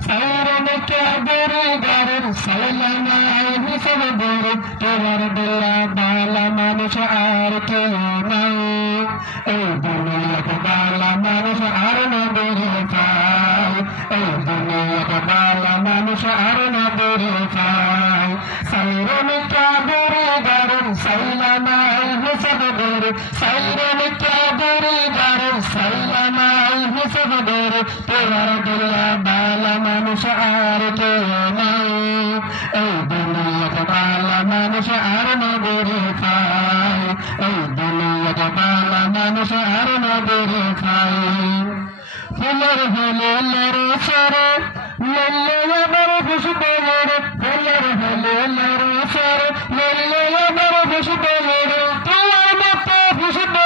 سيرن كبر غرب سلما حسب بر تورد الله بالا মানুষ আর কেউ নাই এই দুনিয়াতে বালা মানুষ আর না বেরে পায় এই দুনিয়াতে বালা মানুষ আর না বেরে পায় সাইরন কাবর গারুন সাইলামা হিসাব দের সাইরন কাবর গারুন সাইলামা হিসাব দের তোমার দুনিয়া বালা মানুষ আর কেউ নাই এই দুনিয়াতে বালা মানুষ আর না বেরে পায় এই দুনিয়াতে বালা মানুষ আর না বেরে পায় ফুলের হলের সরে লল্লে আবার খুশবু রে ফুলের হলের সরে লল্লে আবার খুশবু রে তোমার মতো খুশবু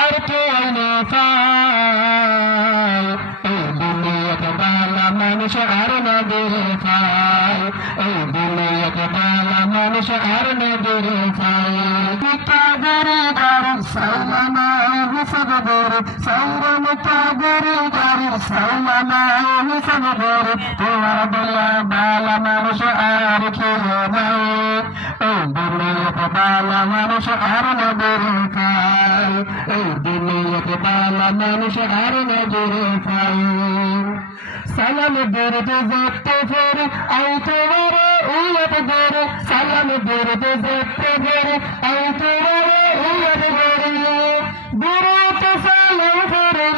আর কেউ না পায় এই দুনিয়াতে বালা মানুষ আর না বেরে পায় এই দুনিয়াতে বালা মানুষ আর না বেরে পায় কাবরে গারুন সালামা হিসাব দের সাইরন কাবরে গারুন সালামা হিসাব দের তোমার বলা বালা মানুষ আর কেউ নাই এই দুনিয়াতে বালা মানুষ আর না বেরে পায় এই দুনিয়াতে বালা মানুষ আর না বেরে পায় সালাম দরুদ জপতে ফেরে আই তোমারে উয়ত দরে সালাম দরুদ জপতে ফেরে আই তোমারে উয়ত দরে দরুদ সালাম ফেরে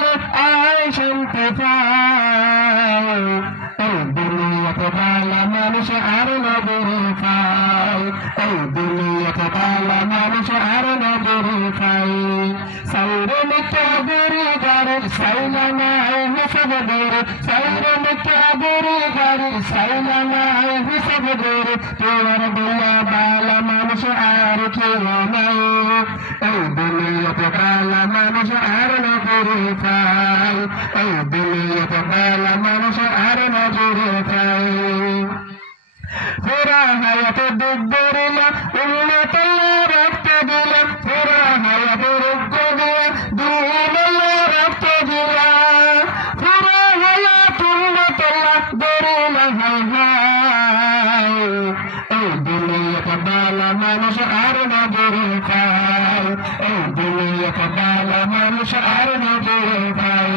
আই শান্তি পাই এই দুনিয়াতে বালা মানুষ আর না বেরে পায় এই দুনিয়াতে বালা মানুষ আর না বেরে পায় সাইরন কাবরে গারুন সাইলামা হিসাব দের সাইরন কাবরে গারুন সাইলামা হিসাব দের তোমার দুনিয়া বালা মানুষ আর কেউ নাই এই দুনিয়াতে বালা মানুষ আর না বেরে পায় এই দুনিয়াতে বালা মানুষ আর না বেরে পায় পুরা হায়াত দুবরিলা উম্মতাল্লাহ রাখতে দিলা পুরা হায়াত রুক্ক দিয়া দুনিয়া রাখতে দিলা পুরা হায়াত উম্মতাল্লাহ দরিলা হায় হায় এই দুনিয়াতে বালা মানুষ আর না বেরে পায় এই দুনিয়াতে বালা মানুষ আর না বেরে পায়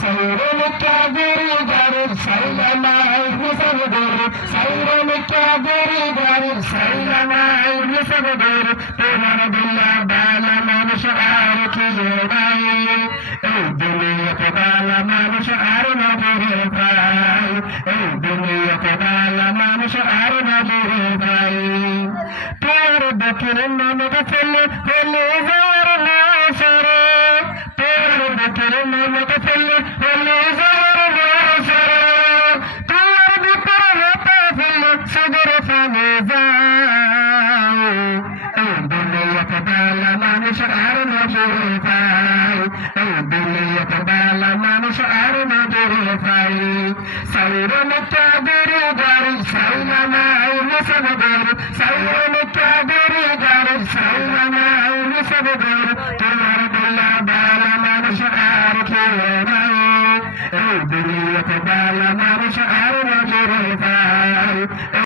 সাইরন কাবরে গারুন সাইলামা হিসাব দের সাইরন কাবরে গারুন সাইলামা হিসাব দের তোমার দুনিয়া বালা মানুষ আর কেউ নাই এই দুনিয়াতে বালা মানুষ আর না বেরে পায় এই দুনিয়াতে বালা মানুষ আর না বেরে পায় তোর বুকের মমতা ফেলে ফেলে যাওয়ার না সরে তোর বুকের মমতা ফেলে ফেলে যাওয়ার না সরে তোর বুকের হাতে ফেলে সুদূর ফেলে যায় এই দুনিয়াতে বালা মানুষ আর না বেরে পায় এই দুনিয়াতে বালা মানুষ আর না বেরে পায় সাইরন কাবরে গারুন সাইলামা হিসাব দের সাইরন কাবরে গারুন সাইলামা হিসাব দের তোমার বলা বালা মানুষ আর কেউ নাই এই দুনিয়াতে বালা মানুষ আর